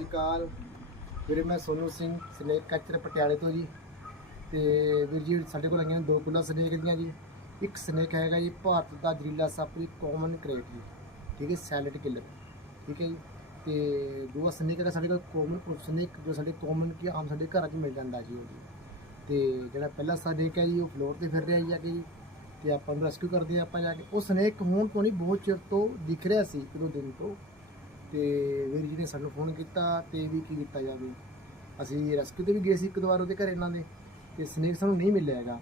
ਸ਼੍ਰੀ ਅਕਾਲ। ਵੀਰੇ, ਮੈਂ Sonu Singh, snake catcher ਪਟਿਆਲੇ ਤੋਂ ਜੀ। ਤੇ ਵੀਰ ਜੀ, ਸਾਡੇ ਕੋਲ ਆਈਆਂ ਦੋ ਕੁੱਲਾ ਸਨੇਕ ਦੀਆਂ ਜੀ। ਇੱਕ ਸਨੇਕ ਹੈਗਾ ਜੀ, ਭਾਰਤ ਦਾ ਜ਼ਰੀਲਾ ਸੱਪ ਦੀ ਕਾਮਨ ਕ੍ਰੇਟ ਜੀ। ਠੀਕ ਹੈ ਸੈਲਡ ਕਿਲਰ ਠੀਕ ਹੈ ਜੀ। ਤੇ ਦੂਆ ਸਨੇਕ ਹੈਗਾ ਸਾਡੇ ਕੋਲ ਕਾਮਨ ਸਨੇਕ ਜੋ ਸਾਡੇ ਕਾਮਨ ਕੀ ਆਮ ਸਾਡੇ ਘਰਾਂ 'ਚ ਮਿਲ ਜਾਂਦਾ ਜੀ ਉਹ ਜੀ। ਤੇ ਜਿਹੜਾ ਪਹਿਲਾ ਸਨੇਕ ਹੈ ਜੀ, ਉਹ ਫਲੋਰ ਤੇ ਫਿਰ ਰਿਹਾ ਜੀ ਜਾ ਕੇ ਜੀ। ਤੇ ਆਪਾਂ ਨੂੰ ਰੈਸਕਿਊ ਕਰਦੇ ਹਾਂ ਆਪਾਂ ਜਾ ਕੇ। ਉਹ ਸਨੇਕ ਹੁਣ ਤੋਂ ਨਹੀਂ, ਬਹੁਤ ਚਿਰ ਤੋਂ ਦਿਖ ਰਿਹਾ ਸੀ, ਇੱਕ ਦੋ ਦਿਨ ਤੋਂ। ਤੇ ਵੀਰ ਜੀ ਨੇ ਸਾਨੂੰ ਫੋਨ ਕੀਤਾ ਤੇ ਵੀ ਕੀ ਕੀਤਾ ਜਾਵੇ। ਅਸੀਂ ਰੈਸਕਿਊ ਤੇ ਵੀ ਗਏ ਸੀ ਇੱਕ ਦੋ ਉਹਦੇ ਘਰੇ ਇਹਨਾਂ ਦੇ, ਤੇ ਸਨੇਕ ਸਾਨੂੰ ਨਹੀਂ ਮਿਲਿਆ ਹੈਗਾ।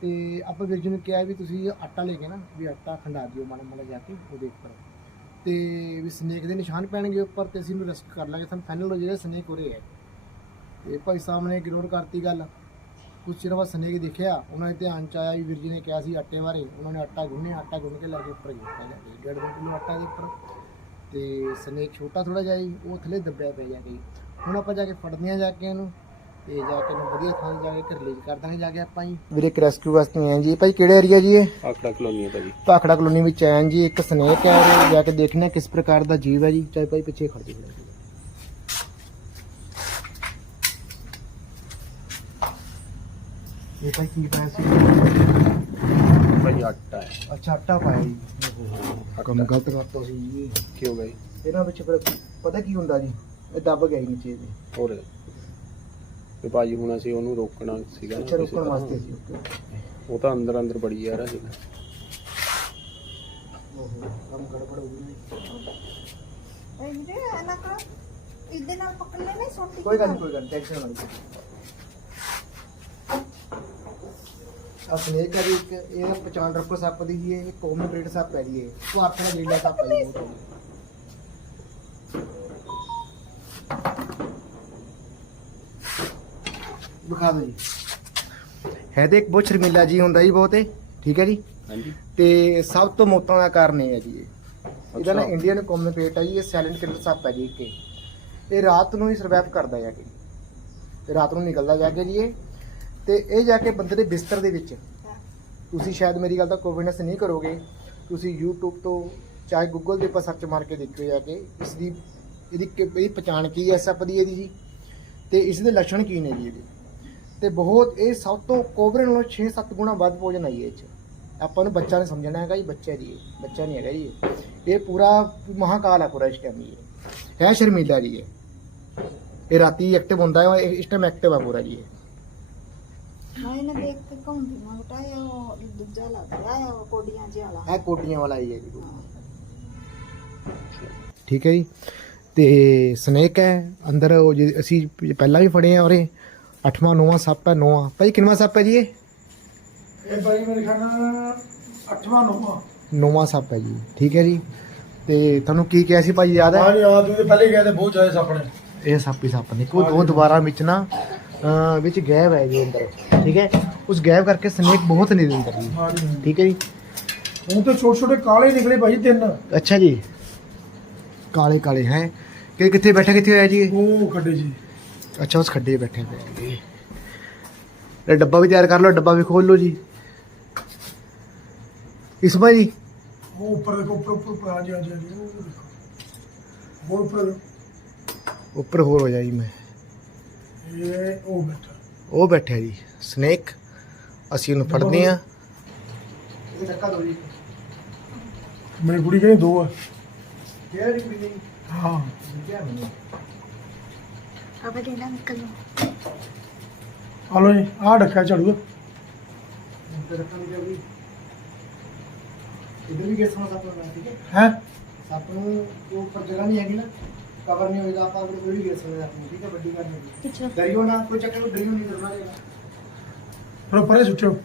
ਤੇ ਆਪਾਂ ਵੀਰ ਜੀ ਨੂੰ ਕਿਹਾ ਵੀ ਤੁਸੀਂ ਆਟਾ ਲੈ ਕੇ ਨਾ, ਵੀ ਆਟਾ ਖੰਡਾ ਦਿਓ ਮਾੜਾ ਮਾੜਾ ਜਾ ਕੇ ਉਹਦੇ ਉੱਪਰ। ਤੇ ਵੀ ਸਨੇਕ ਦੇ ਨਿਸ਼ਾਨ ਪੈਣਗੇ ਉੱਪਰ ਤੇ ਅਸੀਂ ਉਹਨੂੰ ਰੈਸਕਿਊ ਕਰ ਲਾਂਗੇ, ਸਾਨੂੰ ਫਾਈਨਲ ਹੋ ਜਾਏਗਾ ਸਨੇਕ ਉਰੇ ਹੈ। ਤੇ ਭਾਈ ਸਾਹਿਬ ਨੇ ਇਗਨੋਰ ਕਰਤੀ ਗੱਲ। ਕੁਛ ਚਿਰ ਬਾਅਦ ਸਨੇਕ ਦੇਖਿਆ, ਉਹਨਾਂ ਦੇ ਧਿਆਨ ਚ ਆਇਆ ਵੀ ਵੀਰ ਜੀ ਨੇ ਕਿਹਾ ਸੀ ਆਟੇ ਬਾਰੇ। ਉਹਨਾਂ ਨੇ ਆਟਾ ਗੁੰਨਿਆ, ਆਟਾ ਗੁੰਨ ਕੇ ਲੈ ਕੇ ਉੱਪਰ ਕੀਤਾ ਜਾ ਕੇ ਡੇਢ ਦੋ ਕਿਲੋ ਆਟਾ ਦੇ ਉੱਪਰ। ਤੇ ਸਨੇਕ ਛੋਟਾ ਥੋੜਾ ਜਿਹਾ ਉਹ ਥੱਲੇ ਦੱਬਿਆ ਪਿਆ ਜਾ ਕੇ ਹੁਣ ਆਪਾਂ ਜਾ ਕੇ ਫੜਦੇ ਆ ਜਾ ਕੇ ਇਹਨੂੰ ਤੇ ਜਾ ਕੇ ਇਹਨੂੰ ਵਧੀਆ ਥਾਂ ਤੇ ਜਾ ਕੇ ਰਿਲੀਜ਼ ਕਰ ਦਾਂਗੇ ਜਾ ਕੇ ਆਪਾਂ ਜੀ। ਵੀਰੇ ਇੱਕ ਰੈਸਕਿਊ ਵਾਸਤੇ ਆਏ ਜੀ। ਭਾਈ ਕਿਹੜੇ ਏਰੀਆ ਜੀ ਇਹ? ਆਖੜਾ ਕਲੋਨੀ ਹੈ ਭਾਜੀ। ਭਾਖੜਾ ਕਲੋਨੀ ਵਿੱਚ ਆਏ ਜੀ। ਇੱਕ ਸਨੇਕ ਹੈ ਉਹ ਜਾ ਕੇ ਦੇਖਣਾ ਕਿਸ ਪ੍ਰਕਾਰ ਦਾ ਜੀਵ ਹੈ ਜੀ। ਚਾਹੇ ਭਾਈ ਪਿੱਛੇ ਖੜ ਜੀ ਇਹ ਭਾਈ ਕੀ ਪਾਇਆ ਸੀ? ਭਾਜੀ ਆਟਾ ਹੈ। ਅੱਛਾ ਆਟਾ ਪਾਇਆ ਜੀ। ਕੰਮ ਗਲਤ ਕਰਤਾ ਸੀ ਜੀ। ਕਿਉਂ ਗਈ ਇਹਨਾਂ ਵਿੱਚ ਫਿਰ ਪਤਾ ਕੀ ਹੁੰਦਾ ਜੀ? ਇਹ ਦੱਬ ਗਿਆ ਜੀ ਨੀਚੇ ਹੋਰ? ਤੇ ਭਾਜੀ ਹੁਣ ਅਸੀਂ ਉਹਨੂੰ ਰੋਕਣਾ ਸੀਗਾ ਅੱਛਾ ਕਿਸੇ ਰੁਕਣ ਤਰ੍ਹਾਂ। ਵਾਸਤੇ ਸੀ ਓਕੇ। ਉਹ ਤਾਂ ਅੰਦਰ ਅੰਦਰ ਬੜੀ ਆ ਰਿਹਾ ਸੀਗਾ। ਓਹੋ ਕੰਮ ਗੜਬੜ ਹੋ ਗਈ ਇਹ ਵੀਰੇ ਇਹਨਾਂ ਕਾ ਇਹਦੇ ਨਾਲ ਪਕੜ ਲੈਣੇ ਛੋਟੀ ਕੋਈ ਗੱਲ ਨਹੀਂ ਕੋਈ ਗੱਲ ਟੈਨਸ਼ਨ ਨਾ ਲਓ। ਸਨੇਕ ਹੈ ਜੀ ਇੱਕ ਇਹ ਪਛਾਣ ਰੱਖੋ ਸੱਪ ਦੀ ਜੀ ਇਹ ਕੋਮਨ ਰੇਡ ਸੱਪ ਹੈ ਜੀ ਇਹ। ਭਾਰਤ ਦਾ ਜਿਹੜਾ ਸੱਪ ਹੈ ਜੀ ਵਿਖਾ ਦਿਓ ਜੀ। ਹੈ ਤੇ ਇੱਕ ਬਹੁਤ ਸ਼ਰਮੀਲਾ ਜੀ ਹੁੰਦਾ ਜੀ ਬਹੁਤ ਇਹ ਠੀਕ ਹੈ ਜੀ? ਹਾਂਜੀ। ਤੇ ਸਭ ਤੋਂ ਮੌਤਾਂ ਦਾ ਕਾਰਨ ਇਹ ਹੈ ਜੀ ਇਹ। ਇਹਦਾ ਨਾ। ਇੰਡੀਅਨ ਕਮਿਊਨਿਕੇਟ ਹੈ ਜੀ ਇਹ ਸਾਇਲੈਂਟ ਕਿਲਰ ਸੱਪ ਹੈ ਜੀ ਇੱਕ ਇਹ। ਇਹ ਰਾਤ ਨੂੰ ਹੀ ਸਰਵਾਈਵ ਕਰਦਾ ਜਾ ਕੇ। ਤੇ ਰਾਤ ਨੂੰ ਨਿਕਲਦਾ ਜਾ ਕੇ ਜੀ ਇਹ। ਤੇ ਇਹ ਜਾ ਕੇ ਬੰਦੇ ਦੇ ਬਿਸਤਰ ਦੇ ਵਿੱਚ। ਤੁਸੀਂ ਸ਼ਾਇਦ ਮੇਰੀ ਗੱਲ ਦਾ ਕੋਵਿਡਨੈਸ ਨਹੀਂ ਕਰੋਗੇ। ਤੁਸੀਂ YouTube ਤੋਂ ਚਾਹੇ Google ਦੇ ਉੱਪਰ ਸਰਚ ਮਾਰ ਕੇ ਦੇਖਿਓ ਜਾ ਕੇ ਇਸ ਦੀ ਇਹਦੀ ਕਿ- ਇਹਦੀ ਪਛਾਣ ਕੀ ਹੈ ਸੱਪ ਦੀ ਇਹਦੀ ਜੀ? ਤੇ ਇਸ ਦੇ ਲੱਛਣ ਕੀ ਨੇ ਜੀ ਇਹਦੇ? ਤੇ ਬਹੁਤ ਇਹ ਸਭ ਤੋਂ ਕੋਬਰੇ ਨਾਲੋਂ 6-7 ਗੁਣਾ ਵੱਧ ਭੋਜਨ ਆਈ ਇਹ ਚ। ਆਪਾਂ ਨੂੰ ਬੱਚਾ ਨੇ ਸਮਝਣਾ ਹੈਗਾ ਜੀ ਬੱਚਾ ਜੀ ਬੱਚਾ ਨਹੀਂ ਹੈਗਾ ਜੀ ਇਹ। ਪੂਰਾ ਮਹਾਕਾਲ ਹੈ ਪੂਰਾ ਇਸ ਟਾਈਮ ਜੀ ਇਹ। ਹੈ ਸ਼ਰਮੀਲਾ ਜੀ ਇਹ। ਰਾਤੀ ਐਕਟਿਵ ਹੁੰਦਾ ਹੈ ਇਸ ਟਾਈਮ ਐਕਟਿਵ ਹੈ ਪੂਰਾ ਜੀ ਇਹ। ਮੈਂ ਇਹਨਾਂ ਦੇਖ ਕੇ ਕਹੂੰਗੀ ਮੈਂ ਬਟਾਇਆ ਉਹ ਦੂਜਾ ਲੱਗ ਰਿਹਾ ਉਹ ਕੋਡੀਆਂ ਜਿਹਾ ਵਾਲਾ। ਇਹ ਕੋਟੀਆਂ ਵਾਲਾ ਹੀ ਹੈ ਜੀ। ਠੀਕ ਹੈ ਜੀ। ਤੇ ਸਨੇਕ ਹੈ ਅੰਦਰ ਉਹ ਜੀ ਅਸੀਂ ਪਹਿਲਾਂ ਵੀ ਫੜੇ ਆ ਔਰੇ ਅੱਠਵਾਂ ਨੌਵਾਂ ਸੱਪ ਹੈ ਨੌਵਾਂ। ਭਾਈ ਕਿੰਨਵਾਂ ਸੱਪ ਹੈ ਜੀ ਇਹ? ਇਹ ਬਾਈ ਮੇਰੇ ਖਿਆਲ ਨਾਲ ਅੱਠਵਾਂ ਨੌਵਾਂ। ਨੌਵਾਂ ਸੱਪ ਹੈ ਜੀ। ਠੀਕ ਹੈ ਜੀ। ਤੇ ਤੁਹਾਨੂੰ ਕੀ ਕਿਹਾ ਸੀ ਭਾਈ ਯਾਦ ਹੈ? ਹਾਂ ਜੀ ਹਾਂ ਤੁਸੀਂ ਪਹਿਲੇ ਗਏ ਤੇ ਬਹੁਤ ਜ਼ਿਆਦਾ ਸੱਪ ਨੇ। ਇਹ ਸੱਪ ਹੀ ਸੱਪ ਨੇ। ਕੋਈ ਦੋ ਦੁਬਾਰਾ ਵਿੱਚ ਨਾ ਵਿੱਚ ਗੈਪ ਹੈ ਜੀ ਅੰਦਰ ਠੀਕ ਹੈ ਉਸ ਗੈਪ ਕਰਕੇ ਸਨੇਕ ਬਹੁਤ ਨੇ ਇਹਦੇ ਅੰਦਰ ਜੀ ਹਾਂ ਜੀ ਠੀਕ ਹੈ ਜੀ ਹੁਣ ਤੇ ਛੋਟੇ ਛੋਟੇ ਕਾਲੇ ਨਿਕਲੇ ਭਾਈ ਤਿੰਨ ਅੱਛਾ ਜੀ ਕਾਲੇ ਕਾਲੇ ਹੈ ਕਿ ਕਿੱਥੇ ਬੈਠਾ ਕਿੱਥੇ ਹੋਇਆ ਜੀ ਇਹ? ਉਹ ਖੱਡੇ ਜੀ ਅੱਛਾ ਉਸ ਖੱਡੇ 'ਚ ਬੈਠੇ ਪਏ ਨੇ। ਇਹ ਡੱਬਾ ਵੀ ਤਿਆਰ ਕਰ ਲਓ ਡੱਬਾ ਵੀ ਖੋਲ ਲਓ ਜੀ ਇਸਮਾ ਜੀ ਉਹ ਉੱਪਰ ਦੇਖੋ ਉੱਪਰ ਉੱਪਰ ਉੱਪਰ, ਹਾਂ ਜੀ ਹਾਂ ਜੀ ਇਹ ਉਹ ਬੈਠਾ ਉਹ ਬੈਠਾ ਜੀ ਸਨੇਕ ਅਸੀਂ ਉਹਨੂੰ ਫੜਦੇ ਆ ਇਹ ਧੱਕਾ ਦੋ ਜੀ ਮੇਰੀ ਕੁੜੀ ਕਹਿੰਦੀ ਦੋ ਆ। ਕਿਹੜੀ ਕੁੜੀ ਹਾਂ ਅਬ ਇਹਦਾ ਨਿਕਲ ਆ ਲਓ ਜੀ ਆਹ ਡੱਕਾ ਝੜੂ ਇੱਧਰ ਰੱਖਣ ਦੀ ਜਗ੍ਹਾ ਇੱਧਰ ਵੀ ਗੈਸ ਨਾਲ ਸੱਪ ਲਗਾਉਣਾ ਠੀਕ ਹੈ? ਹੈ? ਸੱਪ ਨੂੰ ਉਹ ਉੱਪਰ ਜਗ੍ਹਾ ਨਹੀਂ ਹੈਗੀ ਨਾ। ਕਵਰ ਨਹੀਂ ਹੋਏਗਾ ਆਪਾਂ ਆਪਣੇ ਕੋਈ ਵੀ ਗੈਸ ਨਾਲ ਰੱਖਣੀ ਠੀਕ ਹੈ ਵੱਡੀ ਗੱਲ ਨਹੀਂ ਪਿੱਛੇ ਡਰਿਓ ਨਾ ਕੋਈ ਚੱਕਰ ਡਰਿਓ ਨਹੀਂ ਕਰਨਾ ਹੈਗਾ ਫਿਰ ਪਰੇ ਸੁੱਟਿਓ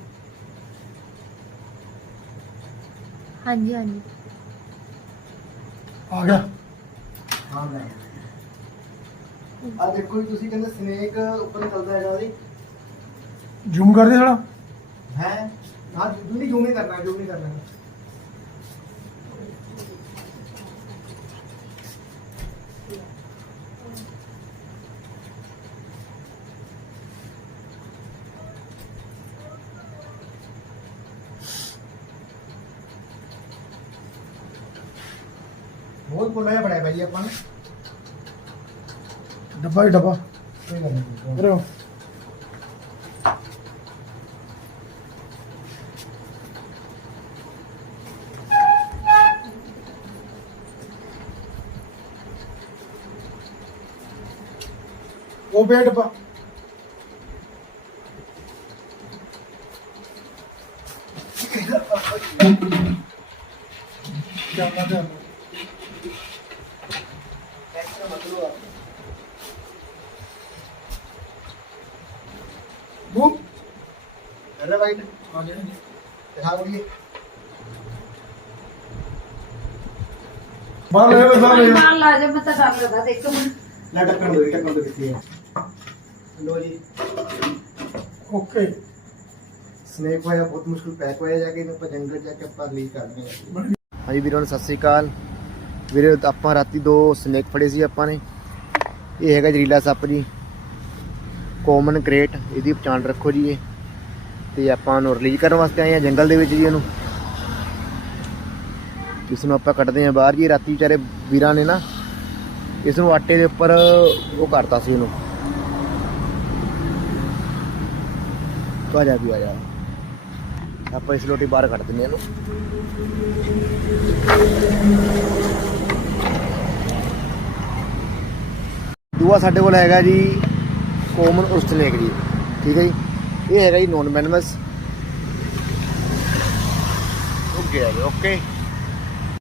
ਹਾਂਜੀ ਹਾਂਜੀ। ਆ ਗਿਆ। ਹਾਂ ਮੈਂ। ਆ ਦੇਖੋ ਜੀ ਤੁਸੀਂ ਕਹਿੰਦੇ ਸਨੇਕ ਉੱਪਰ ਨਿਕਲਦਾ ਹੈਗਾ ਉਹਦੀ। ਜ਼ੂਮ ਕਰਦੇ ਸਾਲਾ। ਹੈ? ਜੂਮ ਨਹੀਂ ਜੂਮ ਨਹੀਂ ਕਰਨਾ ਜੂਮ ਨਹੀਂ ਕਰਨਾ। ਬਹੁਤ ਬੁਲਾਇਆ ਬੜਾ ਭਾਈ ਆਪਾਂ ਨੇ? ਡੱਬਾ ਹੀ ਡੱਬਾ। ਕੋਈ ਗੱਲ ਨਹੀਂ ਅਰੇ ਵਾਹ। ਉਹ ਪਿਆ ਡੱਬਾ। ਜਾਨਾ ਜਾਨਾ ਐਕਸਟਰਾ ਮਤਲਬ ਬੂ ਅਰੇ ਵਾਈਟ ਹਾਂਜੀ ਹਾਂਜੀ ਦਿਖਾ ਬੋਲੀਏ ਬਾਹਰ ਲੈ ਲੈ ਬਾਹਰ ਲੈ ਨਾਲ ਲਾ ਜਾ ਮੈਂ ਤਾਂ ਡਰ ਲੱਗਦਾ ਤੇ ਇੱਕ ਮਿੰਟ ਲੈ ਟੱਕਣ ਦੋ ਟੱਕਣ ਦੋ ਕਿੱਥੇ ਹੈ ਲੋ ਜੀ ਓਕੇ ਸਨੇਕ ਹੋਇਆ ਬਹੁਤ ਮੁਸ਼ਕਿਲ ਪੈਕ ਹੋਇਆ ਜਾ ਕੇ ਇਹਨੂੰ ਆਪਾਂ ਜੰਗਲ ਜਾ ਕੇ ਆਪਾਂ ਲੀਕ ਕਰਦੇ ਹਾਂ ਬੜੀ ਹਾਂਜੀ ਵੀਰੋ ਸਤਿ ਸ੍ਰੀ ਅਕਾਲ ਵੀਰੇ, ਆਪਾਂ ਰਾਤੀ ਦੋ ਸਨੇਕ ਫੜੇ ਸੀ ਆਪਾਂ ਨੇ। ਇਹ ਹੈਗਾ ਜਰੀਲਾ ਸੱਪ ਜੀ। ਕਾਮਨ ਕ੍ਰੇਟ ਇਹਦੀ ਪਛਾਣ ਰੱਖੋ ਜੀ ਇਹ। ਤੇ ਆਪਾਂ ਨੂੰ ਰਿਲੀਜ਼ ਕਰਨ ਵਾਸਤੇ ਆਏ ਆ ਜੰਗਲ ਦੇ ਵਿੱਚ ਜੀ ਇਹਨੂੰ। ਇਸ ਨੂੰ ਆਪਾਂ ਕੱਢਦੇ ਆ ਬਾਹਰ ਜੀ ਰਾਤੀ ਵਿਚਾਰੇ ਵੀਰਾਂ ਨੇ ਨਾ, ਇਸ ਨੂੰ ਆਟੇ ਦੇ ਉੱਪਰ ਉਹ ਕਰਤਾ ਸੀ ਇਹਨੂੰ। ਤੋ ਆ ਜਾ ਵੀ, ਆ ਜਾ। ਆਪਾਂ ਇਸ ਲੋਟੀ ਬਾਹਰ ਕੱਢ ਦਿੰਦੇ ਆ ਇਹਨੂੰ। ਦੂਆ ਸਾਡੇ ਕੋਲ ਹੈਗਾ ਜੀ ਕੋਮਨ ਉਰਸਨੇਕ ਜੀ, ਠੀਕ ਹੈ ਜੀ। ਇਹ ਹੈਗਾ ਜੀ ਨੋਨ ਵੈਨਮਸ ਓਕੇ ਹੈ ਓਕੇ।